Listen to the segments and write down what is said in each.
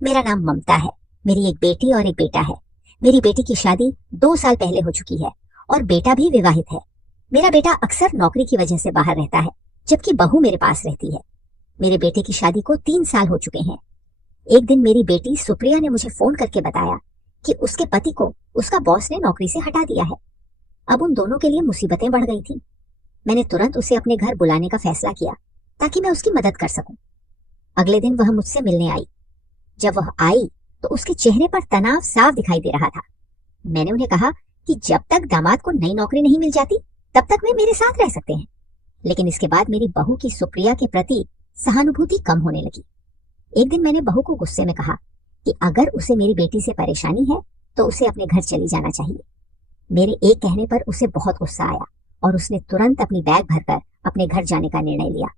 मेरा नाम ममता है। मेरी एक बेटी और एक बेटा है। मेरी बेटी की शादी 2 साल पहले हो चुकी है और बेटा भी विवाहित है। मेरा बेटा अक्सर नौकरी की वजह से बाहर रहता है, जबकि बहू मेरे पास रहती है। मेरे बेटे की शादी को 3 साल हो चुके हैं। एक दिन मेरी बेटी सुप्रिया ने मुझे फोन करके बताया कि उसके पति को उसका बॉस ने नौकरी से हटा दिया है। अब उन दोनों के लिए मुसीबतें बढ़ गई थी। मैंने तुरंत उसे अपने घर बुलाने का फैसला किया ताकि मैं उसकी मदद कर सकूं। अगले दिन वह मुझसे मिलने आई। जब वह आई तो उसके चेहरे पर तनाव साफ दिखाई दे रहा था। मैंने उन्हें कहा कि जब तक दामाद को नई नौकरी नहीं मिल जाती तब तक वे मेरे साथ रह सकते हैं। लेकिन इसके बाद मेरी बहू की सुप्रिया के प्रति सहानुभूति कम होने लगी। एक दिन मैंने बहू को गुस्से में कहा कि अगर उसे मेरी बेटी से परेशानी है तो उसे अपने घर चली जाना चाहिए। मेरे एक कहने पर उसे बहुत गुस्सा आया और उसने तुरंत अपनी बैग भरकर अपने घर जाने का निर्णय लिया।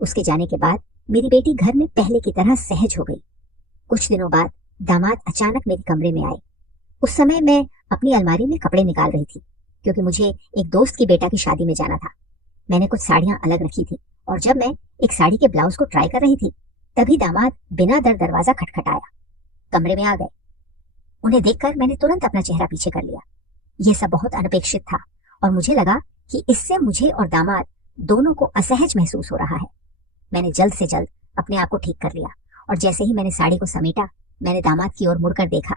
उसके जाने के बाद मेरी बेटी घर में पहले की तरह सहज हो गई। कुछ दिनों बाद दामाद अचानक मेरे कमरे में आए। उस समय मैं अपनी अलमारी में कपड़े निकाल रही थी, क्योंकि मुझे एक दोस्त की बेटा की शादी में जाना था। मैंने कुछ साड़ियां अलग रखी थी और जब मैं एक साड़ी के ब्लाउज को ट्राई कर रही थी तभी दामाद बिना डर दरवाजा खटखटाया। कमरे में आ गए। उन्हें देखकर मैंने तुरंत अपना चेहरा पीछे कर लिया। यह सब बहुत अनपेक्षित था और मुझे लगा कि इससे मुझे और दामाद दोनों को असहज महसूस हो रहा है। मैंने जल्द से जल्द अपने आप को ठीक कर लिया और जैसे ही मैंने साड़ी को समेटा, मैंने दामाद की ओर मुड़कर देखा।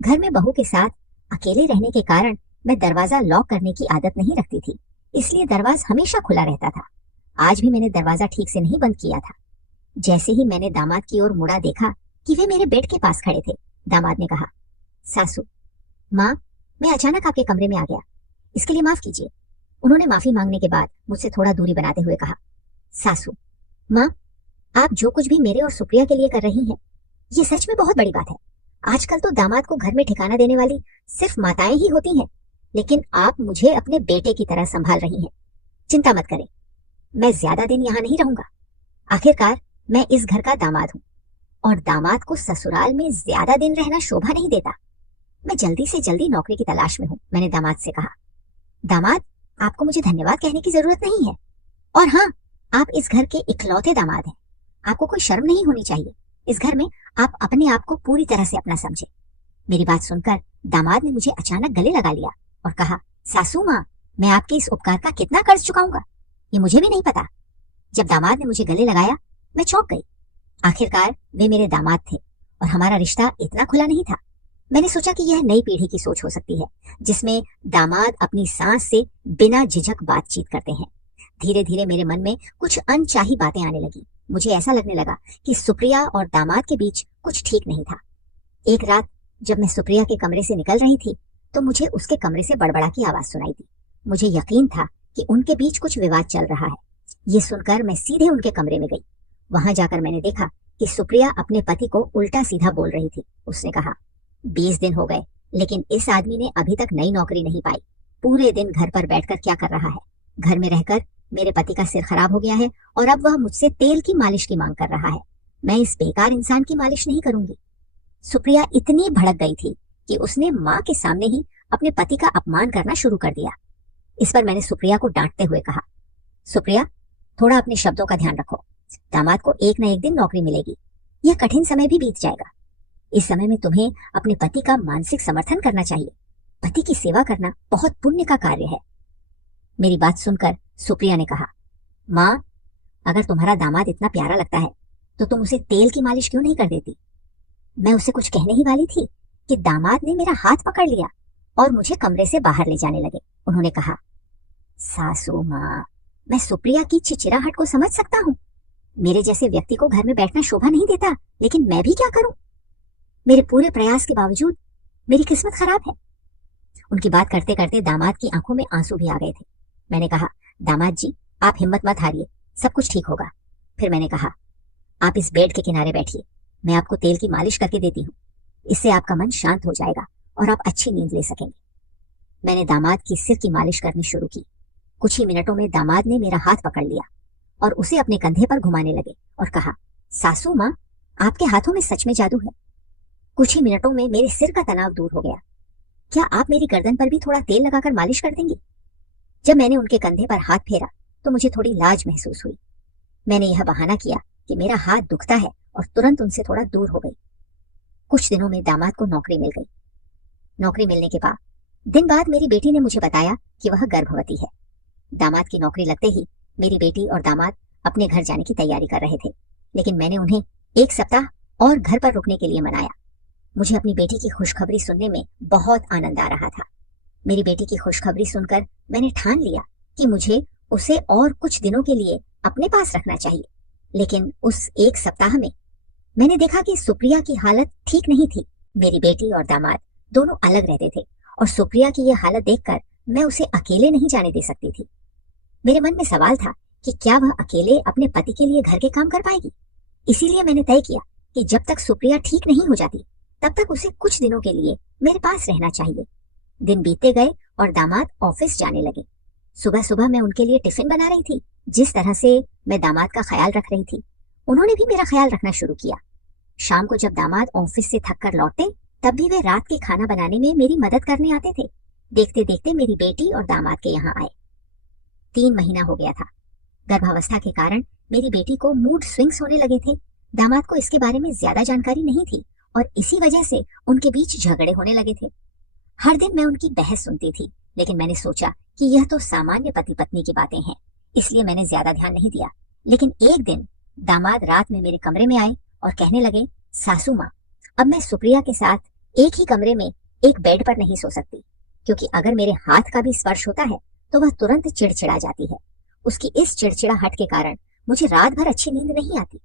घर में बहू के साथ अकेले रहने के कारण मैं दरवाजा लॉक करने की आदत नहीं रखती थी, इसलिए दरवाजा हमेशा खुला रहता था। आज भी मैंने दरवाजा ठीक से नहीं बंद किया था। जैसे ही मैंने दामाद की ओर मुड़ा देखा कि वे मेरे बेड के पास खड़े थे, दामाद ने कहा, सासू माँ, मैं अचानक आपके कमरे में आ गया, इसके लिए माफ कीजिए। उन्होंने माफी मांगने के बाद मुझसे थोड़ा दूरी बनाते हुए कहा, सासू माँ, आप जो कुछ भी मेरे और सुप्रिया के लिए कर रही हैं, ये सच में बहुत बड़ी बात है। आजकल तो दामाद को घर में ठिकाना देने वाली सिर्फ माताएं ही होती हैं, लेकिन आप मुझे अपने बेटे की तरह संभाल रही हैं। चिंता मत करें, मैं ज्यादा दिन यहाँ नहीं रहूंगा। आखिरकार मैं इस घर का दामाद हूँ और दामाद को ससुराल में ज्यादा दिन रहना शोभा नहीं देता। मैं जल्दी से जल्दी नौकरी की तलाश में हूँ। मैंने दामाद से कहा, दामाद, आपको मुझे धन्यवाद कहने की जरूरत नहीं है। और हाँ, आप इस घर के इकलौते दामाद हैं। आपको कोई शर्म नहीं होनी चाहिए। इस घर में आप अपने आप को पूरी तरह से अपना समझे। मेरी बात सुनकर दामाद ने मुझे अचानक गले लगा लिया और कहा, सासू माँ, मैं आपके इस उपकार का कितना कर्ज चुकाऊंगा, ये मुझे भी नहीं पता। जब दामाद ने मुझे गले लगाया, मैं चौंक गई। आखिरकार वे मेरे दामाद थे और हमारा रिश्ता इतना खुला नहीं था। मैंने सोचा कि यह नई पीढ़ी की सोच हो सकती है, जिसमें दामाद अपनी सास से बिना झिझक बातचीत करते हैं। धीरे धीरे मेरे मन में कुछ अनचाही बातें आने लगी। मुझे ऐसा लगने लगा कि सुप्रिया और दामाद के बीच कुछ ठीक नहीं था। एक रात जब मैं सुप्रिया के कमरे से निकल रही थी तो मुझे उसके कमरे से बड़बड़ा की आवाज सुनाई दी। मुझे यकीन था कि उनके बीच कुछ विवाद चल रहा है। ये सुनकर मैं सीधे उनके कमरे में गई। वहां जाकर मैंने देखा कि सुप्रिया अपने पति को उल्टा सीधा बोल रही थी। उसने कहा, 20 दिन हो गए, लेकिन इस आदमी ने अभी तक नई नौकरी नहीं पाई। पूरे दिन घर पर बैठकर क्या कर रहा है? घर में रहकर मेरे पति का सिर खराब हो गया है और अब वह मुझसे तेल की मालिश की मांग कर रहा है। मैं इस बेकार इंसान की मालिश नहीं करूंगी। सुप्रिया इतनी भड़क गई थी कि उसने माँ के सामने ही अपने पति का अपमान करना शुरू कर दिया। इस पर मैंने सुप्रिया को डांटते हुए कहा, सुप्रिया, थोड़ा अपने शब्दों का ध्यान रखो। दामाद को एक न एक दिन नौकरी मिलेगी। यह कठिन समय भी बीत जाएगा। इस समय में तुम्हें अपने पति का मानसिक समर्थन करना चाहिए। पति की सेवा करना बहुत पुण्य का कार्य है। मेरी बात सुनकर सुप्रिया ने कहा, माँ, अगर तुम्हारा दामाद इतना प्यारा लगता है तो तुम उसे तेल की मालिश क्यों नहीं कर देती? मैं उसे कुछ कहने ही वाली थी कि दामाद ने मेरा हाथ पकड़ लिया और मुझे कमरे से बाहर ले जाने लगे। उन्होंने कहा, सासू माँ, मैं सुप्रिया की चिचिराहट को समझ सकता हूँ। मेरे जैसे व्यक्ति को घर में बैठना शोभा नहीं देता, लेकिन मैं भी क्या करूं? मेरे पूरे प्रयास के बावजूद मेरी किस्मत खराब है। उनकी बात करते करते दामाद की आंखों में आंसू भी आ गए थे। मैंने कहा, दामाद जी, आप हिम्मत मत हारिए, सब कुछ ठीक होगा। फिर मैंने कहा, आप इस बेड के किनारे बैठिए, मैं आपको तेल की मालिश करके देती हूँ। इससे आपका मन शांत हो जाएगा और आप अच्छी नींद ले सकेंगे। मैंने दामाद की सिर की मालिश करनी शुरू की। कुछ ही मिनटों में दामाद ने मेरा हाथ पकड़ लिया और उसे अपने कंधे पर घुमाने लगे और कहा, सासू माँ, आपके हाथों में सच में जादू है। कुछ ही मिनटों में मेरे सिर का तनाव दूर हो गया। क्या आप मेरी गर्दन पर भी थोड़ा तेल लगाकर मालिश कर देंगी? जब मैंने उनके कंधे पर हाथ फेरा तो मुझे थोड़ी लाज महसूस हुई। मैंने यह बहाना किया कि मेरा हाथ दुखता है और तुरंत उनसे थोड़ा दूर हो गई। कुछ दिनों में दामाद को नौकरी मिल गई। नौकरी मिलने के बाद दिन बाद मेरी बेटी ने मुझे बताया कि वह गर्भवती है। दामाद की नौकरी लगते ही मेरी बेटी और दामाद अपने घर जाने की तैयारी कर रहे थे, लेकिन मैंने उन्हें 1 सप्ताह और घर पर रुकने के लिए मनाया। मुझे अपनी बेटी की खुशखबरी सुनने में बहुत आनंद आ रहा था। मेरी बेटी की खुशखबरी सुनकर मैंने ठान लिया कि मुझे उसे और कुछ दिनों के लिए अपने पास रखना चाहिए। लेकिन उस 1 सप्ताह में मैंने देखा कि सुप्रिया की हालत ठीक नहीं थी। मेरी बेटी और दामाद दोनों अलग रहते थे और सुप्रिया की यह हालत देखकर मैं उसे अकेले नहीं जाने दे सकती थी। मेरे मन में सवाल था कि क्या वह अकेले अपने पति के लिए घर के काम कर पाएगी। इसीलिए मैंने तय किया कि जब तक सुप्रिया ठीक नहीं हो जाती तब तक उसे कुछ दिनों के लिए मेरे पास रहना चाहिए। दिन बीतते गए और दामाद ऑफिस जाने लगे। सुबह सुबह मैं उनके लिए टिफिन बना रही थी। जिस तरह से मैं दामाद का ख्याल रख रही थी, उन्होंने भी मेरा ख्याल रखना शुरू किया। शाम को जब दामाद ऑफिस से थक कर लौटते तब भी वे रात के खाना बनाने में मेरी मदद करने आते थे। देखते देखते मेरी बेटी और दामाद के यहाँ आए। 3 महीना हो गया था। गर्भावस्था के कारण मेरी बेटी को मूड स्विंग्स होने लगे थे। दामाद को इसके बारे में ज्यादा जानकारी नहीं थी और इसी वजह से उनके बीच झगड़े होने लगे थे। हर दिन मैं उनकी बहस सुनती थी, लेकिन मैंने सोचा कि यह तो सामान्य पति पत्नी की बातें हैं, इसलिए मैंने ज्यादा ध्यान नहीं दिया। लेकिन एक दिन दामाद रात में मेरे कमरे में आए और कहने लगे, सासू माँ, अब मैं सुप्रिया के साथ एक ही कमरे में एक बेड पर नहीं सो सकती, क्योंकि अगर मेरे हाथ का भी स्पर्श होता है तो वह तुरंत चिड़चिड़ा जाती है। उसकी इस चिड़चिड़ाहट के कारण मुझे रात भर अच्छी नींद नहीं आती।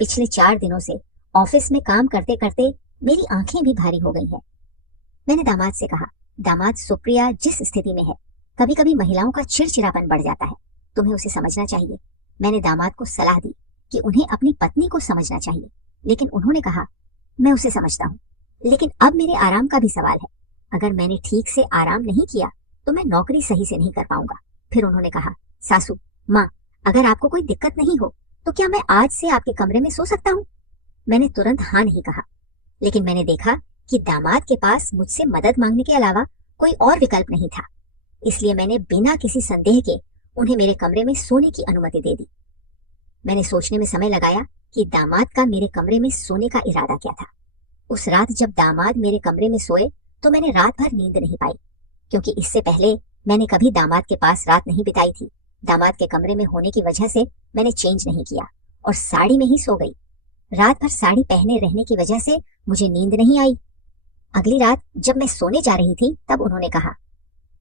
पिछले 4 दिनों से ऑफिस में काम करते करते मेरी आंखें भी भारी हो गई हैं। मैंने दामाद से कहा, दामाद, सुप्रिया जिस स्थिति में है, कभी कभी महिलाओं का चिड़चिड़ापन बढ़ जाता है, तुम्हें उसे समझना चाहिए। मैंने दामाद को सलाह दी कि उन्हें अपनी पत्नी को समझना चाहिए, लेकिन उन्होंने कहा, मैं उसे समझता हूँ, लेकिन अब मेरे आराम का भी सवाल है। अगर मैंने ठीक से आराम नहीं किया तो मैं नौकरी सही से नहीं कर पाऊंगा। फिर उन्होंने कहा, सासू माँ, अगर आपको कोई दिक्कत नहीं हो तो क्या मैं आज से आपके कमरे में सो सकता हूँ? मैंने तुरंत हाँ नहीं कहा, लेकिन मैंने देखा कि दामाद के पास मुझसे मदद मांगने के अलावा कोई और विकल्प नहीं था, इसलिए मैंने बिना किसी संदेह के उन्हें मेरे कमरे में सोने की अनुमति दे दी। मैंने सोचने में समय लगाया कि दामाद का मेरे कमरे में सोने का इरादा क्या था। उस रात जब दामाद मेरे कमरे में सोए तो मैंने रात भर नींद नहीं पाई, क्योंकि इससे पहले मैंने कभी दामाद के पास रात नहीं बिताई थी। दामाद के कमरे में होने की वजह से मैंने चेंज नहीं किया और साड़ी में ही सो गई। रात भर साड़ी पहने रहने की वजह से मुझे नींद नहीं आई। अगली रात जब मैं सोने जा रही थी तब उन्होंने कहा,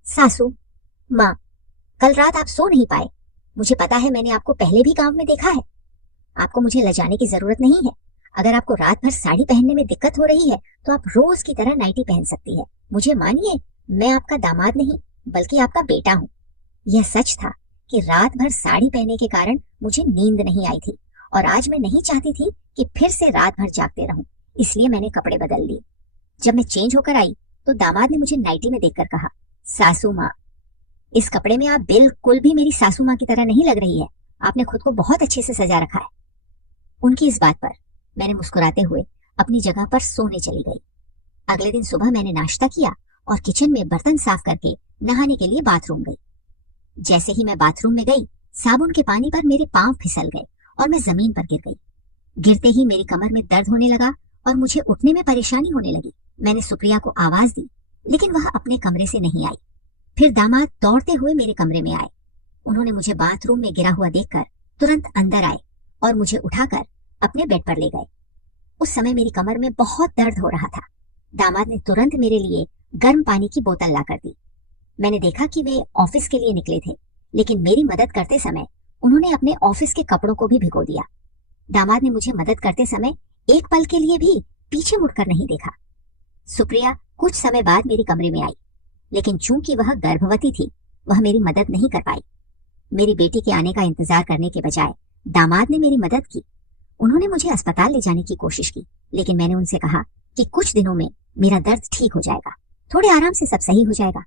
सासू माँ, कल रात आप सो नहीं पाए। मुझे पता है, मैंने आपको पहले भी गांव में देखा है। आपको मुझे लजाने की जरूरत नहीं है। अगर आपको रात भर साड़ी पहनने में दिक्कत हो रही है तो आप रोज की तरह नाइटी पहन सकती है। मुझे मानिए, मैं आपका दामाद नहीं बल्कि आपका बेटा हूँ। यह सच था कि रात भर साड़ी पहनने के कारण मुझे नींद नहीं आई थी और आज मैं नहीं चाहती थी कि फिर से रात भर जागते रहूं, इसलिए मैंने कपड़े बदल लिए। जब मैं चेंज होकर आई तो दामाद ने मुझे नाइटी में देखकर कहा, सासू माँ, इस कपड़े में आप बिल्कुल भी मेरी सासू माँ की तरह नहीं लग रही है। आपने खुद को बहुत अच्छे से सजा रखा है। उनकी इस बात पर मैंने मुस्कुराते हुए अपनी जगह पर सोने चली गई। अगले दिन सुबह मैंने नाश्ता किया और किचन में बर्तन साफ करके नहाने के लिए बाथरूम गई। जैसे ही मैं बाथरूम में गई, साबुन के पानी पर मेरे पांव फिसल गए और मैं जमीन पर गिर गई। गिरते ही मेरी कमर में दर्द होने लगा और मुझे उठने में परेशानी होने लगी। मैंने सुप्रिया को आवाज दी, लेकिन वह अपने कमरे से नहीं आई। फिर दामाद दौड़ते हुए मेरे कमरे में आए। उन्होंने मुझे बाथरूम में गिरा हुआ देखकर तुरंत अंदर आए और मुझे उठाकर अपने बेड पर ले गए। उस समय मेरी कमर में बहुत दर्द हो रहा था। दामाद ने तुरंत मेरे लिए गर्म पानी की बोतल ला कर दी। मैंने देखा कि वे ऑफिस के लिए निकले थे, लेकिन मेरी मदद करते समय उन्होंने अपने ऑफिस के कपड़ों को भी भिगो दिया। दामाद ने मुझे मदद करते समय एक पल के लिए भी पीछे मुड़कर नहीं देखा। सुप्रिया कुछ समय बाद मेरे कमरे में आई, लेकिन चूंकि वह गर्भवती थी, वह मेरी मदद नहीं कर पाई। मेरी बेटी के आने का इंतजार करने के बजाय दामाद ने मेरी मदद की। उन्होंने मुझे अस्पताल ले जाने की कोशिश की, लेकिन मैंने उनसे कहा कि कुछ दिनों में मेरा दर्द ठीक हो जाएगा, थोड़े आराम से सब सही हो जाएगा।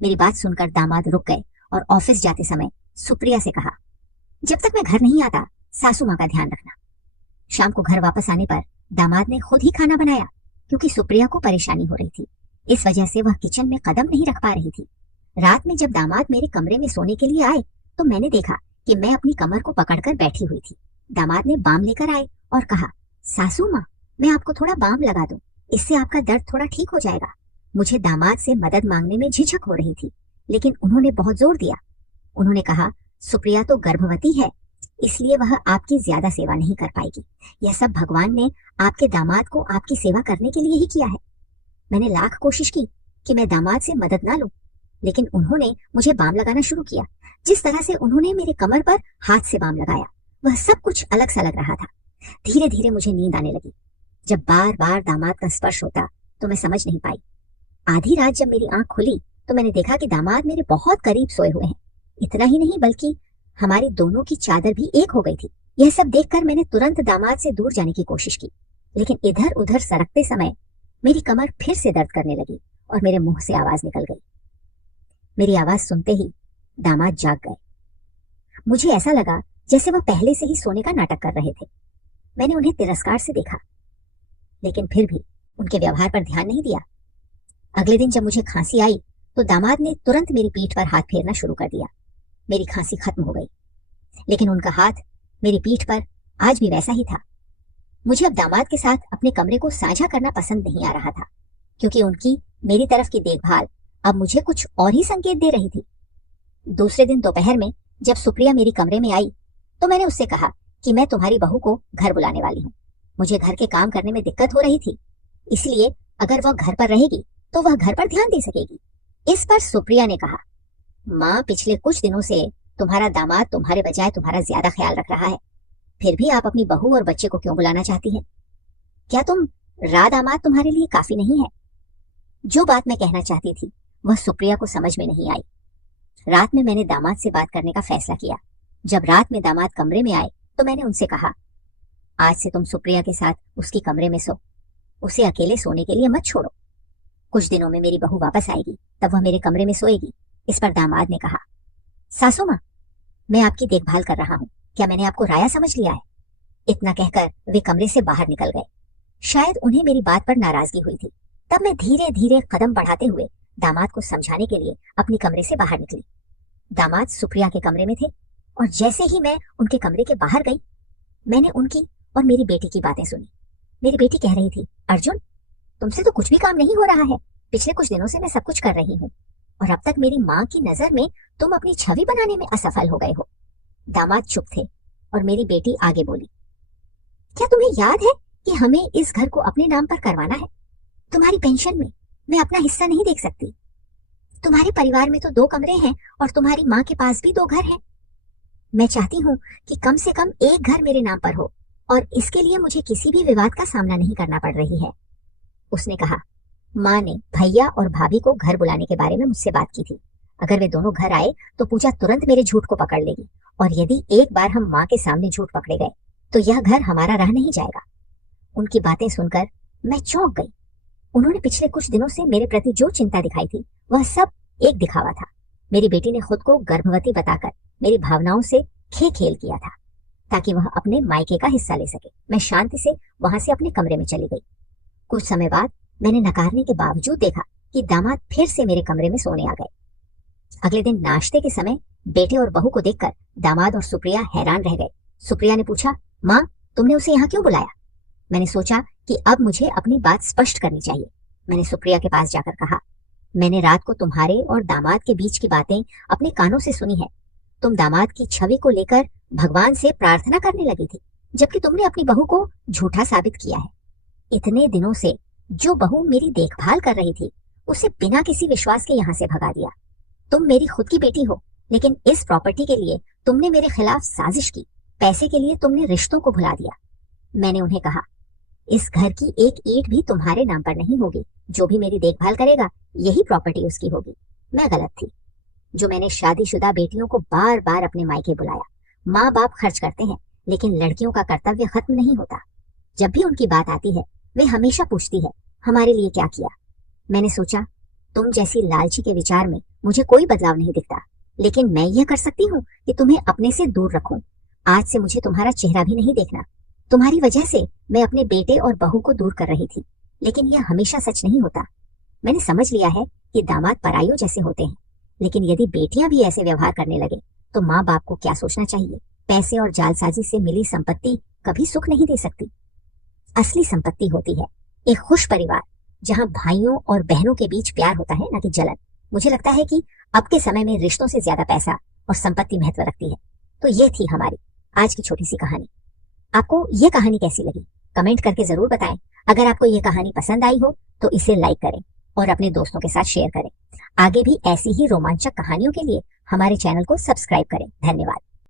मेरी बात सुनकर दामाद रुक गए और ऑफिस जाते समय सुप्रिया से कहा, जब तक मैं घर नहीं आता सासू माँ का ध्यान रखना। शाम को घर वापस आने पर दामाद ने खुद ही खाना बनाया, क्योंकि सुप्रिया को परेशानी हो रही थी। इस वजह से वह किचन में कदम नहीं रख पा रही थी। रात में जब दामाद मेरे कमरे में सोने के लिए आए तो मैंने देखा कि मैं अपनी कमर को पकड़कर बैठी हुई थी। दामाद ने बाम लेकर आए और कहा, सासू माँ, मैं आपको थोड़ा बाम लगा दूं। इससे आपका दर्द थोड़ा ठीक हो जाएगा। मुझे दामाद से मदद मांगने में झिझक हो रही थी, लेकिन उन्होंने बहुत जोर दिया। उन्होंने कहा, सुप्रिया तो गर्भवती है, इसलिए वह आपकी ज्यादा सेवा नहीं कर पाएगी। यह सब भगवान ने आपके दामाद को आपकी सेवा करने के लिए ही किया है। मैंने लाख कोशिश की कि मैं दामाद से मदद ना लूं, लेकिन उन्होंने मुझे बाम लगाना शुरू किया। जिस तरह से उन्होंने मेरे कमर पर हाथ से बाम लगाया, वह सब कुछ अलग सा लग रहा था। धीरे धीरे मुझे नींद आने लगी। जब बार बार दामाद का स्पर्श होता तो मैं समझ नहीं पाई। आधी रात जब मेरी आंख खुली तो मैंने देखा कि दामाद मेरे बहुत करीब सोए हुए हैं। इतना ही नहीं, बल्कि हमारी दोनों की चादर भी एक हो गई थी। यह सब देखकर मैंने तुरंत दामाद से दूर जाने की कोशिश की, लेकिन इधर उधर सरकते समय मेरी कमर फिर से दर्द करने लगी और मेरे मुंह से आवाज निकल गई। मेरी आवाज सुनते ही दामाद जाग गए। मुझे ऐसा लगा जैसे वह पहले से ही सोने का नाटक कर रहे थे। मैंने उन्हें तिरस्कार से देखा, लेकिन फिर भी उनके व्यवहार पर ध्यान नहीं दिया। अगले दिन जब मुझे खांसी आई तो दामाद ने तुरंत मेरी पीठ पर हाथ फेरना शुरू कर दिया। मेरी खांसी खत्म हो गई, लेकिन उनका हाथ मेरी पीठ पर आज भी वैसा ही था। मुझे अब दामाद के साथ अपने कमरे को साझा करना पसंद नहीं आ रहा था, क्योंकि उनकी मेरी तरफ की देखभाल अब मुझे कुछ और ही संकेत दे रही थी। दूसरे दिन दोपहर में जब सुप्रिया मेरी कमरे में आई तो मैंने उससे कहा कि मैं तुम्हारी बहू को घर बुलाने वाली हूँ। मुझे घर के काम करने में दिक्कत हो रही थी, इसलिए अगर वह घर पर रहेगी तो वह घर पर ध्यान दे सकेगी। इस पर सुप्रिया ने कहा, माँ, पिछले कुछ दिनों से तुम्हारा दामाद तुम्हारे बजाय तुम्हारा ज्यादा ख्याल रख रहा है, फिर भी आप अपनी बहू और बच्चे को क्यों बुलाना चाहती हैं? क्या तुम दामाद तुम्हारे लिए काफी नहीं है? जो बात मैं कहना चाहती थी वह सुप्रिया को समझ में नहीं आई। रात में मैंने दामाद से बात करने का फैसला किया। जब रात में दामाद कमरे में आए तो मैंने उनसे कहा, आज से तुम सुप्रिया के साथ उसकी कमरे में सो, उसे अकेले सोने के लिए मत छोड़ो। कुछ दिनों में मेरी बहू वापस आएगी, तब वह मेरे कमरे में सोएगी। इस पर दामाद ने कहा, सासू माँ, मैं आपकी देखभाल कर रहा हूँ, क्या मैंने आपको राया समझ लिया है? इतना कहकर वे कमरे से बाहर निकल गए। शायद उन्हें मेरी बात पर नाराजगी हुई थी। तब मैं धीरे धीरे कदम बढ़ाते हुए दामाद को समझाने के लिए अपने कमरे से बाहर निकली। दामाद सुप्रिया के कमरे में थे और जैसे ही मैं उनके कमरे के बाहर गई, मैंने उनकी और मेरी बेटी की बातें सुनी। मेरी बेटी कह रही थी, अर्जुन, तुमसे तो कुछ भी काम नहीं हो रहा है। पिछले कुछ दिनों से मैं सब कुछ कर रही हूँ और अब तक मेरी माँ की नजर में तुम अपनी छवि बनाने में असफल हो गए हो। दामाद चुप थे और मेरी बेटी आगे बोली, क्या तुम्हें याद है कि हमें इस घर को अपने नाम पर करवाना है? तुम्हारी पेंशन में मैं अपना हिस्सा नहीं देख सकती। तुम्हारे परिवार में तो 2 कमरे हैं और तुम्हारी माँ के पास भी 2 घर हैं। मैं चाहती हूँ कि कम से कम एक घर मेरे नाम पर हो और इसके लिए मुझे किसी भी विवाद का सामना नहीं करना पड़ रही है। उसने कहा, माँ ने भैया और भाभी को घर बुलाने के बारे में मुझसे बात की थी। अगर वे दोनों घर आए तो पूजा तुरंत मेरे झूठ को पकड़ लेगी और यदि एक बार हम माँ के सामने झूठ पकड़े गए तो यह घर हमारा रह नहीं जाएगा। उनकी बातें सुनकर मैं चौंक गई। उन्होंने पिछले कुछ दिनों से मेरे प्रति जो चिंता दिखाई थी वह सब एक दिखावा था। मेरी बेटी ने खुद को गर्भवती बताकर मेरी भावनाओं से खेल किया था ताकि वह अपने मायके का हिस्सा ले सके। मैं शांति से वहां से अपने कमरे में चली गई। कुछ समय बाद मैंने नकारने के बावजूद देखा कि दामाद फिर से मेरे कमरे में सोने आ गए। अगले दिन नाश्ते के समय बेटे और बहू को देखकर दामाद और सुप्रिया हैरान रह गए। सुप्रिया ने पूछा, माँ, तुमने उसे यहाँ क्यों बुलाया? मैंने सोचा कि अब मुझे अपनी बात स्पष्ट करनी चाहिए। मैंने सुप्रिया के पास जाकर कहा, मैंने रात को तुम्हारे और दामाद के बीच की बातें अपने कानों से सुनी है। तुम दामाद की छवि को लेकर भगवान से प्रार्थना करने लगी थी, जबकि तुमने अपनी बहू को झूठा साबित किया है। इतने दिनों से जो बहू मेरी देखभाल कर रही थी उसे बिना किसी विश्वास के यहाँ से भगा दिया। तुम मेरी खुद की बेटी हो, लेकिन इस प्रॉपर्टी के लिए तुमने मेरे खिलाफ साजिश की। पैसे के लिए तुमने रिश्तों को भुला दिया। मैंने उन्हें कहा, इस घर की एक ईंट भी तुम्हारे नाम पर नहीं होगी। जो भी मेरी देखभाल करेगा यही प्रॉपर्टी उसकी होगी। मैं गलत थी जो मैंने शादीशुदा बेटियों को बार बार अपने मायके बुलाया। माँ बाप खर्च करते हैं, लेकिन लड़कियों का कर्तव्य खत्म नहीं होता। जब भी उनकी बात आती है वे हमेशा पूछती है, हमारे लिए क्या किया? मैंने सोचा, तुम जैसी लालची के विचार में मुझे कोई बदलाव नहीं दिखता, लेकिन मैं यह कर सकती हूँ कि तुम्हें अपने से दूर रखूं। आज से मुझे तुम्हारा चेहरा भी नहीं देखना। तुम्हारी वजह से मैं अपने बेटे और बहू को दूर कर रही थी, लेकिन यह हमेशा सच नहीं होता। मैंने समझ लिया है कि दामाद पराइयों जैसे होते हैं, लेकिन यदि बेटियां भी ऐसे व्यवहार करने लगे तो माँ बाप को क्या सोचना चाहिए? पैसे और जालसाजी से मिली संपत्ति कभी सुख नहीं दे सकती। असली संपत्ति होती है एक खुश परिवार जहां भाइयों और बहनों के बीच प्यार होता है, ना कि जलन। मुझे लगता है कि अब के समय में रिश्तों से ज्यादा पैसा और संपत्ति महत्व रखती है। तो ये थी हमारी आज की छोटी सी कहानी। आपको ये कहानी कैसी लगी? कमेंट करके जरूर बताएं। अगर आपको ये कहानी पसंद आई हो तो इसे लाइक करें और अपने दोस्तों के साथ शेयर करें। आगे भी ऐसी ही रोमांचक कहानियों के लिए हमारे चैनल को सब्सक्राइब करें। धन्यवाद।